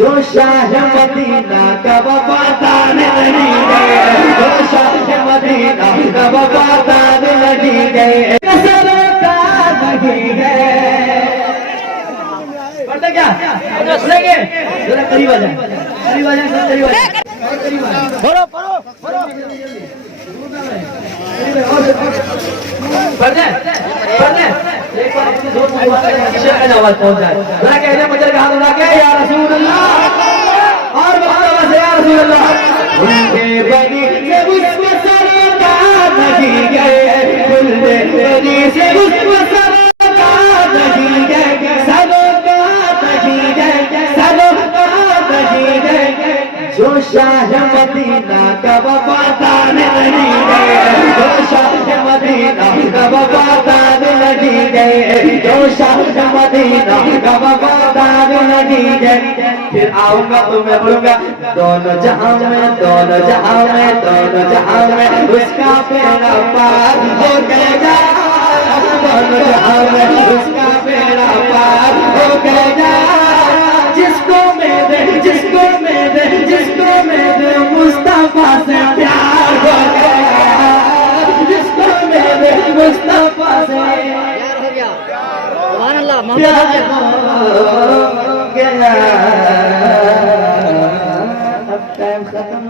जो शाह मदीना का वफादार नहीं गए, जो शाह मदीना का वफादार नहीं गए, सरोकार नहीं गए। पढ़ते क्या सुनेंगे? जरा करीब आ जाए, करीब आ जाए, सब करीब आ जाए, करीब आ जाए। पढ़ो पढ़ो पढ़ो, पढ़ दे पढ़ दे। एक बार अपने दोस्त की बात करें, शेर का आवाज पहुंच जाए। जरा कहने मजर का हाथ उठा के या रसूल अल्लाह, और बहुत से या रसूल अल्लाह। उनके बनी से उसमें सरोकार नहीं गए, उनके बनी से उसमें सरोकार नहीं गए, सरोकार नहीं गए, सरोकार नहीं गए। जो शाह मदीना का वफादार नहीं गए, जो शाह मदीना का वफादार नहीं गए, जो शाह मदीना का वफादार नहीं गए। फिर आऊंगा तो मैं बोलूंगा दोनों जहां में, दोनों जहां में, दोनों जहां में उसका बेड़ा पार हो गया, दोनों जहां में उसका बेड़ा पार हो गया। जिसको मेरे, जिसको मेरे, जिसको मेरे मुस्तफा से प्यार हो गया, जिसको मेरे मुस्तफा से प्यार हो गया। अब टाइम खत्म